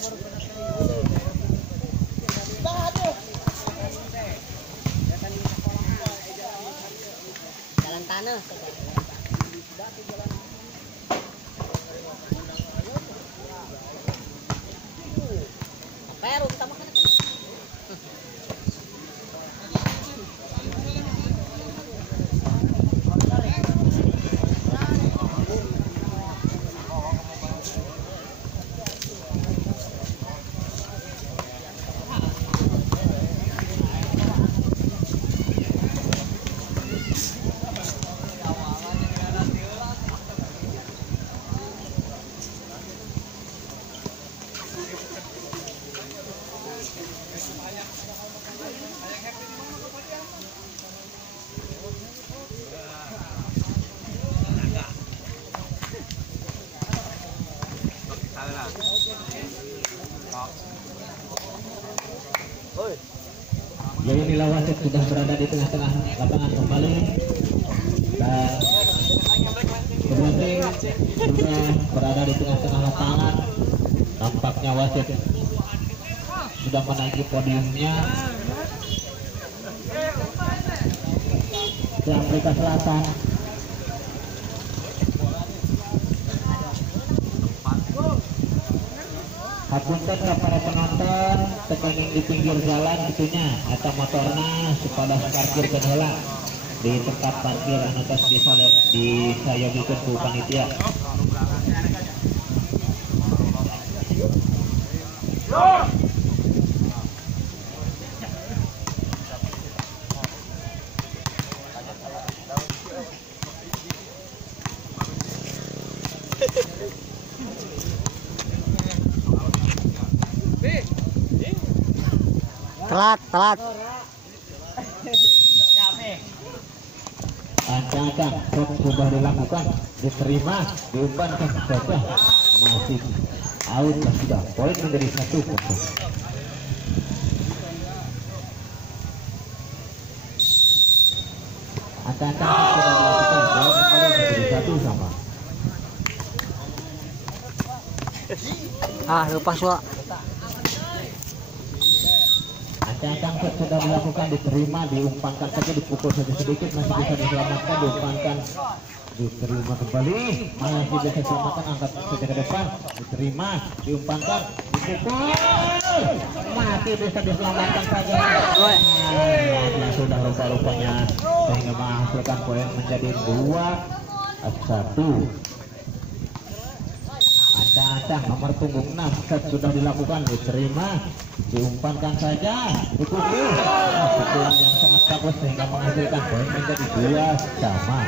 Jalan tanah. Peru kita makan. Jadi inilah wasit sudah berada di tengah-tengah lapangan kembali dan Berlebih sudah berada di tengah-tengah lapangan. Nampaknya wasit sudah menaiki podiumnya. Di Amerika Selatan. Hapunten para penonton tekenging di pinggir jalan gitunya atau motorna supaya parkir kendala di tempat parkir anu tos disayogikeun ku panitia. Telat. Ancang-ancang sudah dilakukan, diterima, diumpankan saja, masih out lah sudah, poin menjadi 1-0. Ancang-ancang sudah dilakukan, poin kembali menjadi 1-sama. Lupa suara. Ancang-ancang sudah dilakukan, diterima, diumpankan saja, dipukul saja sedikit, masih bisa diselamatkan, diumpankan, diterima kembali, masih bisa diselamatkan, angkat saja ke depan, diterima, diumpankan, dipukul, masih bisa diselamatkan saja. Nah, sudah rupa-rupanya sehingga menghasilkan poin menjadi 2-1. Ancang-ancang nomor punggung 6 set sudah dilakukan, diterima, diumpankan saja, dipukul, pukulan yang sangat bagus sehingga menghasilkan poin menjadi 2-sama.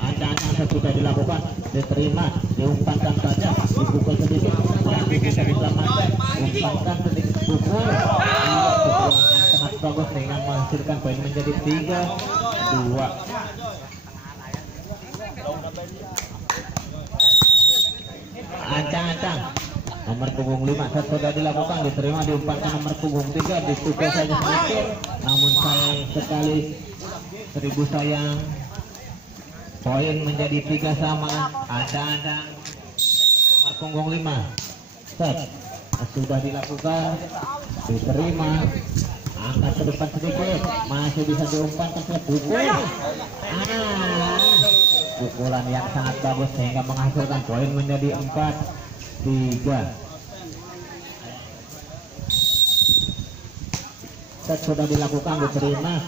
Ancang-ancang set sudah dilakukan, diterima, diumpankan saja, dipukul sedikit, masih bisa diselamatkan, umpankan sedikit, pukul, pukulan yang sangat bagus sehingga menghasilkan poin menjadi 3-2. Ancang-ancang nomor punggung 5 set sudah dilakukan, diterima, diumpankan nomor punggung 3, dipukul saja sedikit, namun sayang sekali, 1000 sayang, poin menjadi 3-sama. Ancang-ancang nomor punggung 5 set sudah dilakukan, diterima, angkat ke depan sedikit, masih bisa diumpankan ke pukul, pukulan yang sangat bagus sehingga menghasilkan poin menjadi 4-3. Set sudah dilakukan, diterima,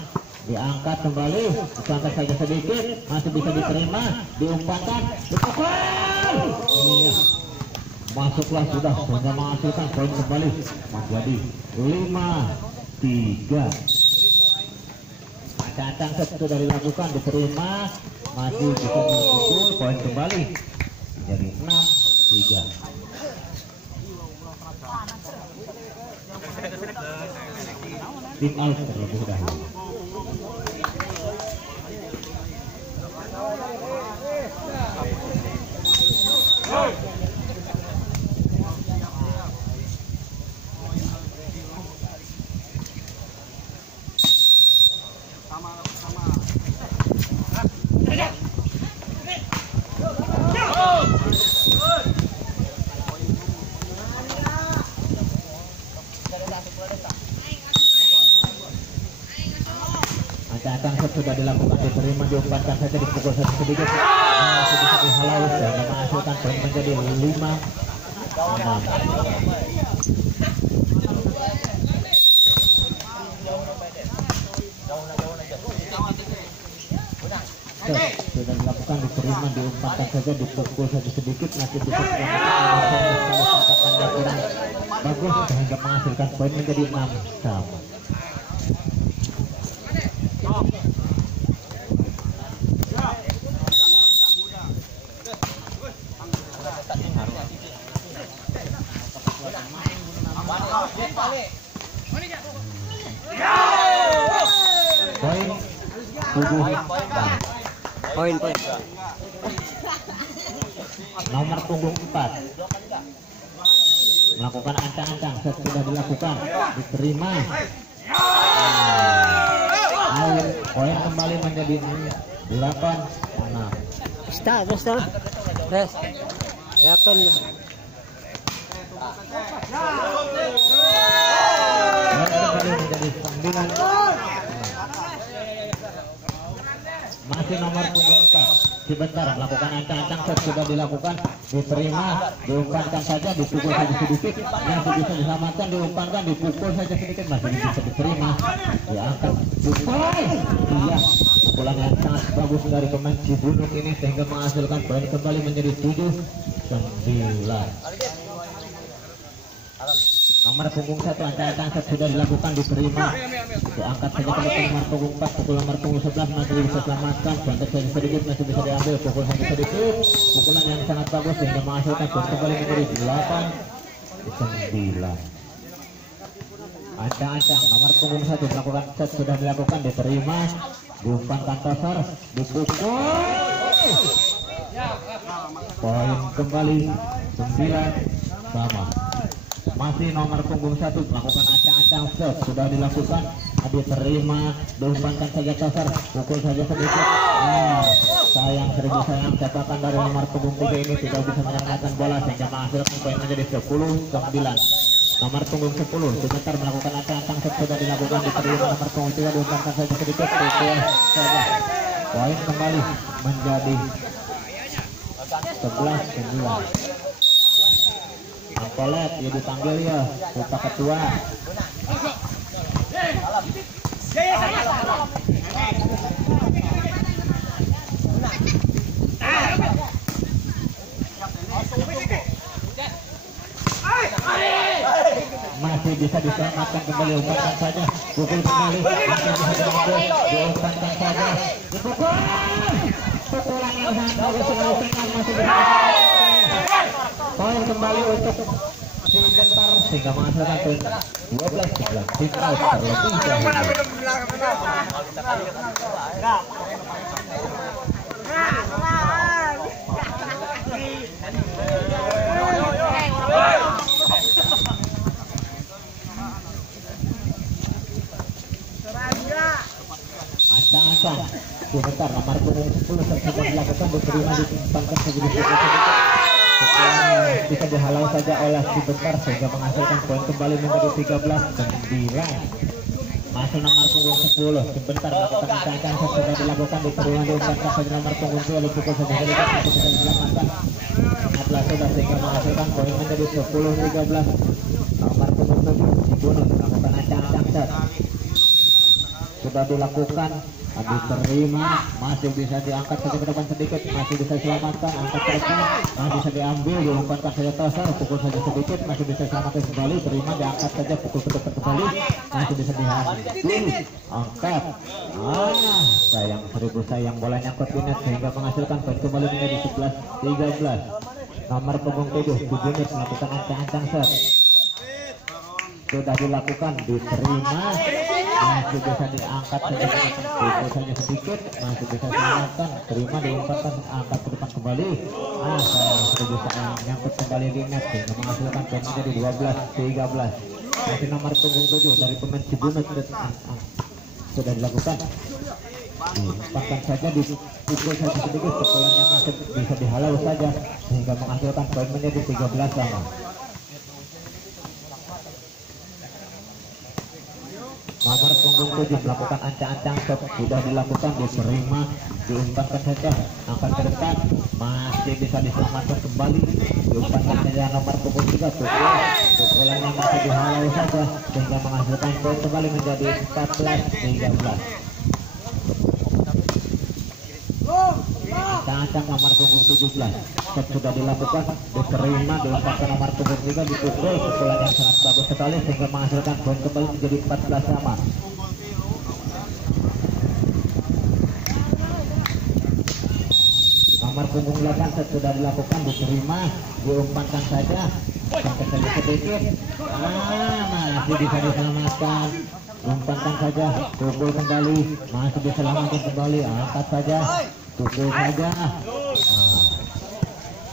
diangkat kembali, diangkat saja sedikit, masih bisa diterima, diumpankan, dipukul, masuklah sudah sehingga menghasilkan poin kembali menjadi 5-3. Ancang-ancang set sudah dilakukan, diterima, masih bisa dipukul, poin kembali jadi 6-3. Tim out terlebih dahulu. Ancang-ancang set sudah dilakukan, diterima, diumpankan saja, dipukul satu sedikit, masih bisa dihalau dan menghasilkan poin menjadi 5-6. Sudah dilakukan, diterima, diumpankan saja, dipukul saja sedikit, masih bisa dilakukan kurang bagus sehingga menghasilkan poin menjadi 6-sama. Poin. Nomor punggung 4 melakukan ancang-ancang, set sudah dilakukan, diterima, poin kembali menjadi 8-6. Start. Rest. Yakin. Poin kembali menjadi 9. Masih nomor punggung 4 sebentar melakukan ancang-ancang, set sudah dilakukan, diterima, diumpankan saja, dipukul saja sedikit, masih bisa diselamatkan, diumpankan, dipukul saja sedikit, masih bisa diterima, diangkat, iya, pukulan yang sangat bagus dari pemain Cibunuk ini sehingga menghasilkan poin kembali menjadi 7-9. Nomor punggung 1 ancang-ancang set sudah dilakukan, diterima, diangkat saja ke depan nomor punggung 4, pukul nomor punggung 11 masih bisa selamatkan, kontak saja sedikit, masih bisa diambil, pukul saja sedikit, pukulan yang sangat bagus sehingga menghasilkan poin kembali menjadi 8-9. Ancang-ancang nomor punggung 1 melakukan set sudah dilakukan, diterima, diumpankan tosar, dipukul, poin kembali 9-sama. Masih nomor punggung 1 melakukan ancang-ancang, set sudah dilakukan, diterima, diumpankan saja tosar, pukul saja sedikit, sayang catatan dari nomor punggung 3 ini tidak bisa menyelamatkan bola sehingga menghasilkan poin menjadi 10-9. Nomor punggung 10 sebentar melakukan ancang-ancang, set sudah dilakukan, diterima, nomor punggung 3 diumpankan saja sedikit, pukul saja, poin kembali menjadi 11-9. Angkolet ya dipanggil ya Bapak Ketua. Masih bisa diselamatkan kembali, umpankan saja, pukul kembali, masih bisa diambil, diumpankan saja, dipukul, pukulan yang sangat bagus sekali, masih bisa poin kembali untuk sebentar sehingga menghasilkan poin 12-11. Tinggal terlebih dahulu. Ancang-ancang sebentar nomor punggung 10 sudah dilakukan, diterima, diumpankan sedikit, bisa dihalau saja oleh sebentar sehingga menghasilkan poin kembali menjadi 13-9. Masuk nomor punggung 10 sebentar melakukan ancang-ancang, sudah dilakukan, diterima, diumpankan saja, nomor punggung 2 dipukul saja sedikit, masih bisa diselamatkan, 14 sudah sehingga menghasilkan poin menjadi 10-13. Nomor punggung 7 Cibunut melakukan ancang-ancang, set sudah dilakukan, diterima, masih bisa diangkat saja ke depan sedikit, masih bisa diselamatkan, angkat ke depan, masih bisa diambil, diumpankan saja tosar, pukul saja sedikit, masih bisa diselamatkan kembali, terima, diangkat saja, pukul ke depan kembali, masih bisa diambil, angkat, sayang, sayang bola nyangkut di net sehingga menghasilkan poin kembali menjadi 11-13. Nomor punggung 7 Cibunut melakukan ancang-ancang, set sudah dilakukan, diterima, masih bisa diangkat saja, pukul saja sedikit, masih bisa diselamatkan, terima, diumpankan, angkat ke depan kembali, sayang, sudah bisa nyangkut kembali di net sehingga menghasilkan poin menjadi 12-13. Masih nomor punggung 7 dari pemain Cibunut sudah dilakukan, diumpankan saja, dipukul saja sedikit, pukulannya masih bisa dihalau saja sehingga menghasilkan poin menjadi 13-sama. Nomor punggung punggung 7 melakukan ancang-ancang shot, sudah dilakukan, diterima, diumpankan saja, angkat ke depan, masih bisa diselamatkan kembali, diumpankan saja nomor punggung 3, pukulannya masih dihalau saja sehingga menghasilkan poin kembali menjadi 14-13. Ancang-ancang nomor punggung 17, shot sudah dilakukan, diterima, dilakukan nomor punggung 3, dipukul, pukulan yang sangat bagus sekali sehingga menghasilkan poin kembali menjadi 14 sama. Nomor punggung 8, shot sudah dilakukan, diterima, diumpankan saja, sampai saja sedikit, masih bisa diselamatkan, umpankan saja, pukul kembali, masih diselamatkan kembali, angkat saja, pukul saja,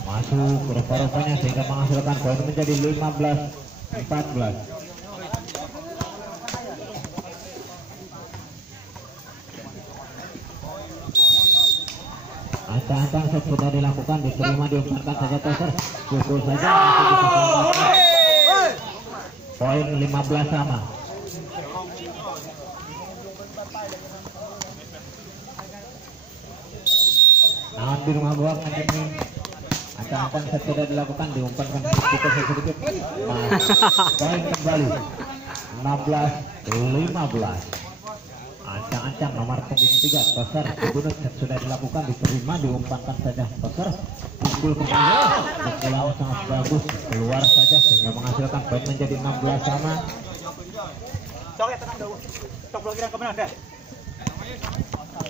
masuk rupa-rupanya sehingga menghasilkan poin menjadi 15-14. Ancang-ancang shot sudah dilakukan, diterima, diumpankan saja toser, pukul saja, masih bisa diselamatkan, poin 15 sama. Namun di rumah buah menjamin ancang-ancang shot sudah dilakukan, diumpankan sedikit, poin kembali 16-15. Ancang-ancang nomor punggung 3, toser, dibunut, sudah dilakukan, diterima, diumpankan saja toser, pukul kembali, pukulan sangat bagus, keluar saja sehingga menghasilkan poin menjadi 16 sama.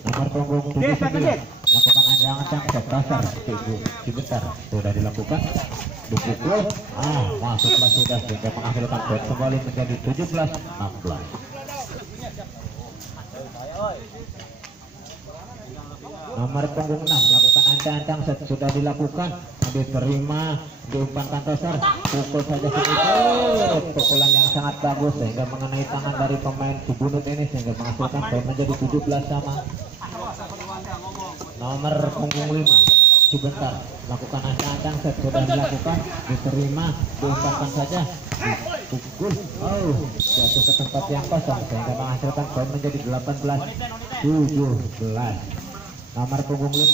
Nomor punggung 79 lakukan ancang-ancang shot dasar, sebentar sudah dilakukan, dipukul, masuklah sudah sehingga menghasilkan poin kembali menjadi 17-16. Nomor punggung 6 lakukan ancang-ancang shot sudah dilakukan, diterima, diumpankan toser, pukul saja sedikit, pukulan yang sangat bagus sehingga mengenai tangan dari pemain Cibunut ini sehingga menghasilkan poin menjadi 17 sama. Nomor punggung 5 sebentar lakukan ancang-ancang shot sudah dilakukan, diterima, diumpankan saja, dipukul, jatuh ke tempat yang kosong sehingga menghasilkan poin menjadi 18-17. Nomor punggung 5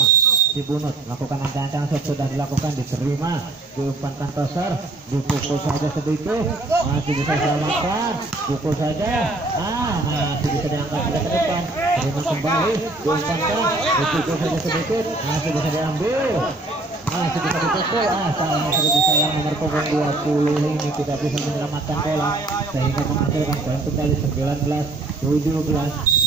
Cibunut lakukan ancang-ancang shot sudah dilakukan, diterima, diumpankan toser, dipukul saja sedikit, masih bisa diselamatkan, pukul saja, masih bisa diangkat ke depan, terima kembali, diumpankan, dipukul saja sedikit, masih bisa diambil, masih bisa dipukul, sayang nomor punggung 20 ini tidak bisa menyelamatkan bola sehingga menghasilkan poin kembali 19-17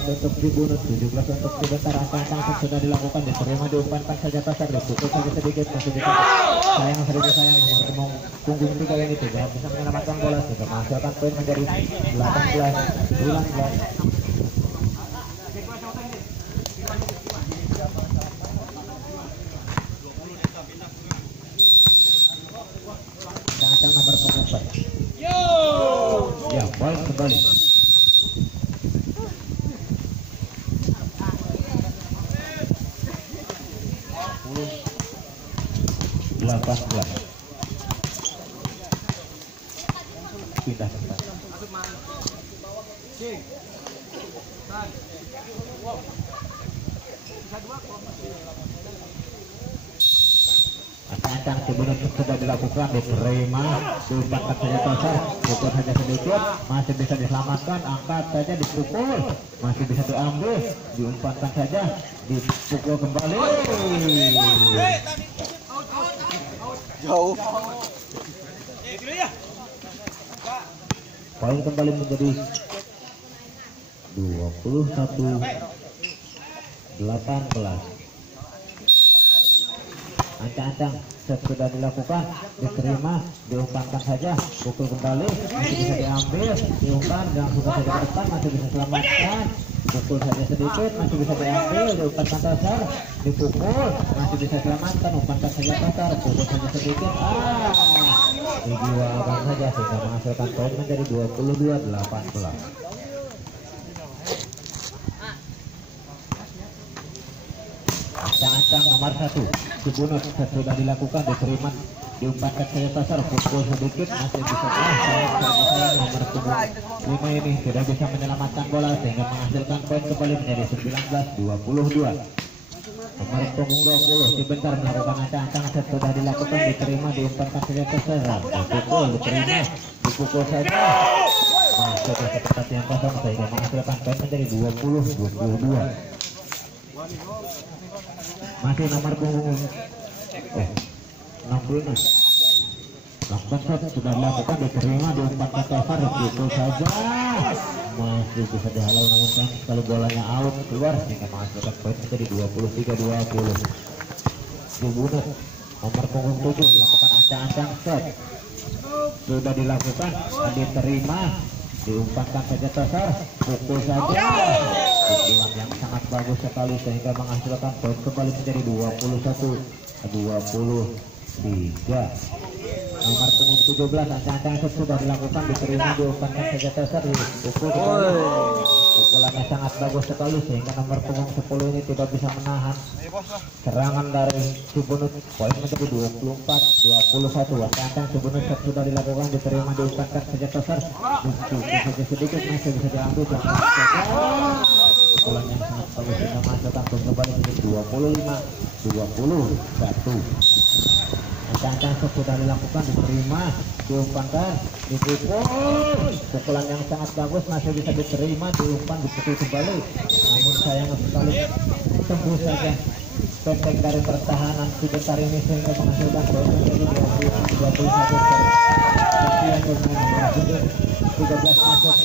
untuk Cibunut, 17 untuk sebentar. Ancang-ancang sudah dilakukan, diterima, diumpankan saja toser, dipukul saja sedikit, masih bisa, sayang nomor punggung 3 ini tidak bisa menyelamatkan bola sehingga menghasilkan poin menjadi 18-19. Ancang-ancang nomor punggung 4, ya poin kembali 18. Pindah tempat. Ancang-ancang Cibunut sudah dilakukan, diterima, diumpankan saja toser, pukul saja sedikit, masih bisa diselamatkan, angkat saja, dipukul, masih bisa diambil, diumpankan saja, dipukul kembali, jauh, poin kembali menjadi 21-18. Ancang-ancang sudah dilakukan, diterima, diumpankan saja, pukul kembali, masih bisa diambil, diumpan, langsung saja ke depan, masih bisa selamatkan, pukul saja sedikit, masih bisa diambil, diumpankan toser, dipukul, masih bisa selamatkan, umpankan saja toser, pukul saja sedikit, dijualkan saja sehingga menghasilkan poin menjadi 22-18. Ancang-ancang nomor 1 Cibunut sudah dilakukan, diterima, diumpankan saja pasar, pukul sedikit masih bisa nomor punggung 5 ini tidak bisa menyelamatkan bola sehingga menghasilkan poin kembali menjadi 19-22. Nomor punggung 20 Cibentar melakukan ancang-ancang set sudah dilakukan, diterima, diumpankan saja terserah, dipukul, diterima, dipukul saja, masuk ke tempat yang kosong sehingga menghasilkan poin menjadi 20-22. Masih nomor punggung 66 lakukan set sudah dilakukan, diterima, diumpankan cover, dipukul saja, masih bisa dihalau namun kan kalau bolanya out keluar sehingga menghasilkan poin menjadi 23-20. Cibunet nomor punggung 7 melakukan ancang-ancang set sudah dilakukan, diterima, diumpankan saja cover, pukul saja, pukulan yang sangat bagus sekali sehingga menghasilkan poin kembali menjadi 21-23. Nomor punggung 17 ancang-ancang set sudah dilakukan, diterima, diumpankan saja teser, pukul, pukulannya sangat bagus sekali sehingga nomor punggung 10 ini tidak bisa menahan serangan dari Cibunut. Poin menjadi 24-21. Ancang-ancang Cibunut set sudah dilakukan, diterima, diumpankan saja teser, pukul sedikit masih bisa diambil, pukulan yang sangat bagus sehingga menghasilkan poin kembali menjadi 25-21. Ancang-ancang sudah dilakukan, diterima, diumpankan, dipukul, pukulan yang sangat bagus masih bisa diterima, diumpan, dipukul kembali, namun sayang sekali tembus saja pendek dari pertahanan Cibentar ini sehingga menghasilkan poin menjadi 13 masuk,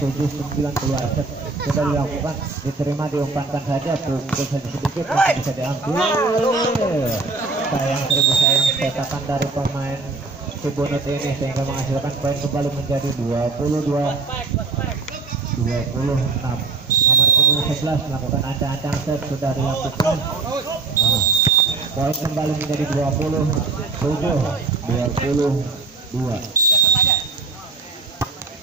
7-9 keluar set sudah dilakukan, diterima, diumpankan saja, pukul saja sedikit masih bisa diambil, sayang cetakan dari pemain Cibunut ini sehingga menghasilkan poin kembali menjadi 22-26. Nomor punggung 11 melakukan ancang-ancang set sudah dilakukan, poin kembali menjadi 27-22.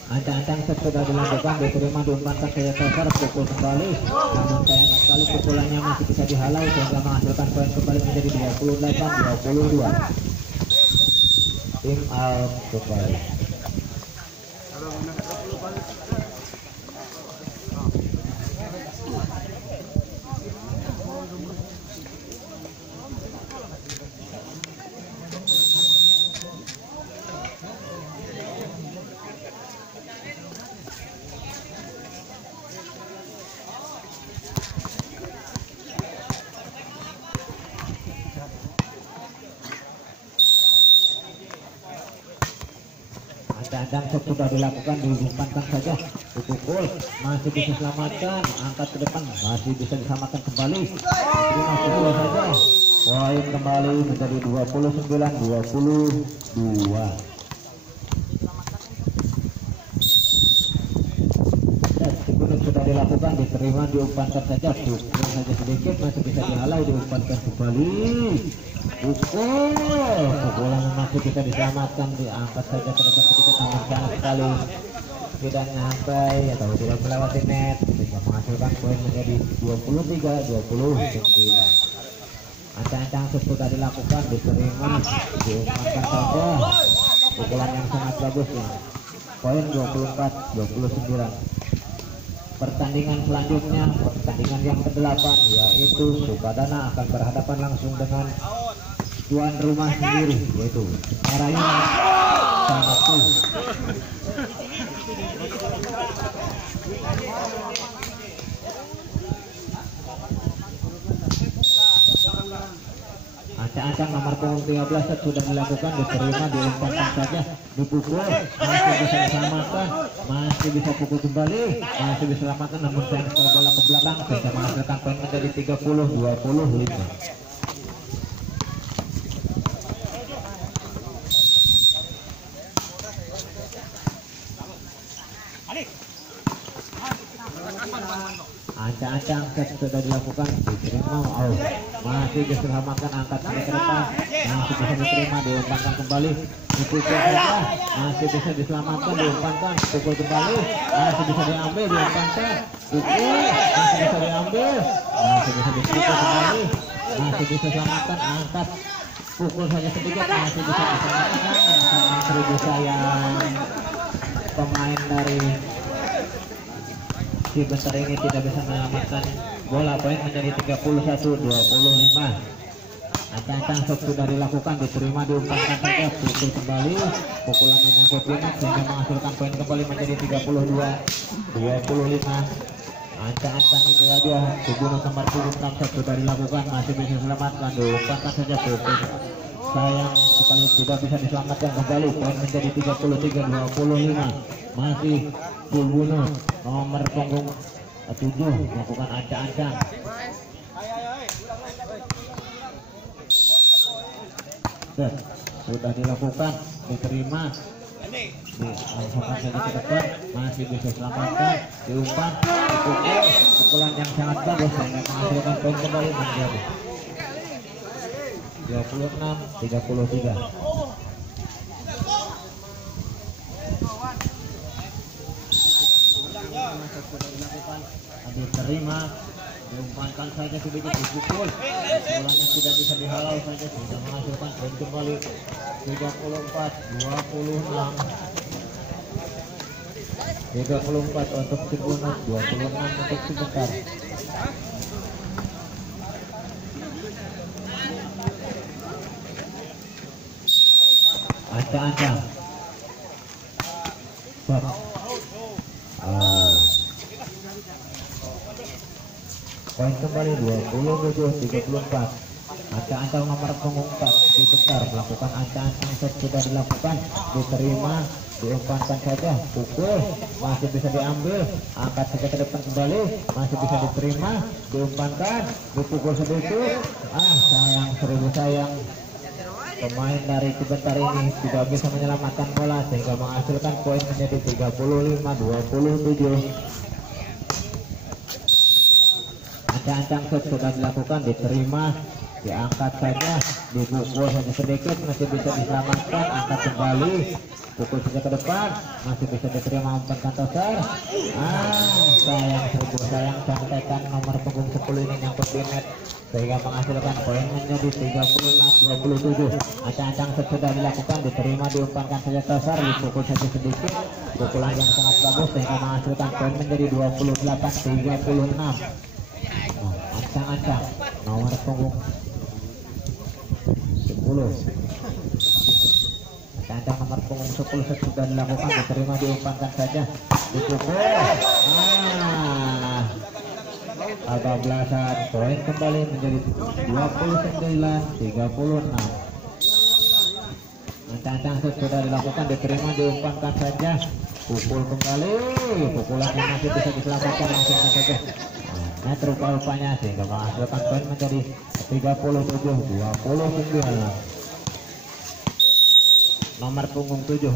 Ancang-ancang set sudah dilakukan, diterima, diumpankan saja cover, pukul kembali, namun sayang sekali pukulannya masih bisa dihalau sehingga menghasilkan poin kembali menjadi 28-22. Tim out kembali. Ancang sudah dilakukan, diumpankan saja, dipukul, masih bisa diselamatkan, angkat ke depan, masih bisa diselamatkan kembali, masuk saja, poin kembali menjadi 29-22. Cibunut sudah dilakukan, diterima, diumpankan saja, pukul saja sedikit, masih bisa dihalau, diumpankan kembali, pukul, pukulan masih bisa diselamatkan, diangkat saja ke depan sedikit, namun sayang sekali tidak sampai atau tidak melewati net sehingga menghasilkan poin menjadi 23-29. Ancang-ancang sudah dilakukan, diterima, diumpankan saja, pukulan yang sangat bagus ya, poin 24-29. Pertandingan selanjutnya, pertandingan yang ke-8 yaitu Sukadana akan berhadapan langsung dengan tuan rumah sendiri yaitu Narayana Samatu. Ancang-ancang nomor punggung 13 sudah dilakukan, diterima, diumpankan saja, dipukul, masih bisa diselamatkan, masih bisa pukul kembali, masih bisa diselamatkan, namun sayang sekali bola ke belakang sehingga menghasilkan poin menjadi 30-25. Ancang-ancang set sudah dilakukan, diterima, masih diselamatkan, angkat ke depan, masih bisa diterima, diumpankan kembali, dipukul saja, masih bisa diselamatkan, diumpankan, pukul kembali, masih bisa diambil, diumpankan, pukul, masih bisa diambil, masih bisa dipukul kembali, masih bisa diselamatkan, angkat pukul saja sedikit masih bisa diselamatkan. Seribu sayang pemain dari Cibentar ini tidak bisa menyelamatkan bola. Poin menjadi 31-25. Ancang-ancang shot sudah dilakukan, diterima, diumpankan saja, pukul kembali, pukulan menyangkut Binat sehingga menghasilkan poin kembali menjadi 32-25. Ancang-ancang ini lagi dibunuh nomor punggung 6, shot sudah dilakukan, masih bisa diselamatkan, diumpankan saja, pukul sayang sekali tidak bisa diselamatkan kembali. Poin menjadi 33-25. Masih dibunuh nomor punggung 7 melakukan ancang-ancang. Sudah dilakukan, diterima, dilakukan saja ke depan, masih bisa selamatkan, diumpan, pukulan yang sangat bagus sehingga menghasilkan poin kembali menjadi 26-33. Diterima, diumpankan saja sedikit, dipukul, pukulannya tidak bisa dihalau saja sehingga menghasilkan poin kembali 34 untuk Cibunuh, 26 untuk Cibentar. Ancang-ancang poin kembali 27-34. Ancang-ancang nomor punggung 4 Cibentar melakukan ancang-ancang shot sudah dilakukan, diterima, diumpankan saja, pukul, masih bisa diambil, angkat saja ke depan kembali, masih bisa diterima, diumpankan, dipukul sedikit, sayang, seribu sayang, pemain dari Cibentar ini tidak bisa menyelamatkan bola sehingga menghasilkan poin menjadi 35-27. Ancang-ancang shot sudah dilakukan, diterima, diangkat saja, dipukul saja sedikit, masih bisa diselamatkan, angkat kembali, pukul saja ke depan, masih bisa diterima, umpan tosar. Sayang, seribu sayang, contekan nomor punggung 10 ini nyangkut di net sehingga menghasilkan poin menjadi 36-27. Ancang-ancang shot sudah dilakukan, diterima, diumpankan saja tosar, dipukul saja sedikit, pukulan yang sangat bagus sehingga menghasilkan poin menjadi 28-36. Ancang-ancang nomor punggung 10, ancang nomor punggung 10 sudah dilakukan, diterima, diumpankan saja, dipukul, kebablasan, poin kembali menjadi 29-36. Ancang-ancang sudah dilakukan, diterima, diumpankan saja, pukul kembali, pukulan yang masih bisa diselamatkan langsung saja. Rupa-rupanya sehingga menghasilkan poin menjadi 37-29. Nomor punggung 7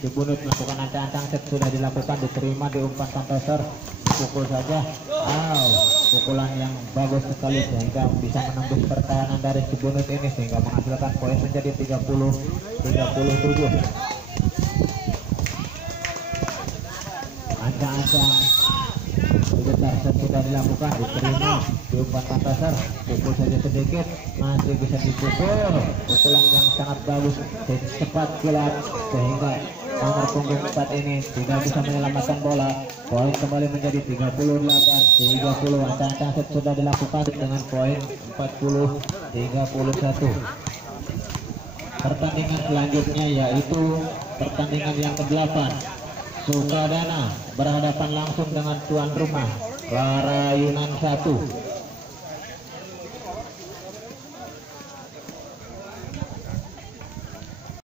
Cibunuh melakukan ancang-ancang shot sudah dilakukan, diterima, diumpankan tosar, pukul saja, pukulan yang bagus sekali sehingga bisa menembus pertahanan dari Cibunuh ini sehingga menghasilkan poin menjadi 30-37. Ancang-ancang Cibentar sudah dilakukan, diterima, diumpankan tosar, pukul saja sedikit, masih bisa dipukul, pukulan yang sangat bagus, cepat kilat sehingga nomor punggung 4 ini tidak bisa menyelamatkan bola. Poin kembali menjadi 38-30. Ancang-ancang sudah dilakukan dengan poin 40-31. Pertandingan selanjutnya yaitu pertandingan yang ke-8. Sukadana berhadapan langsung dengan tuan rumah Rarayunan 1.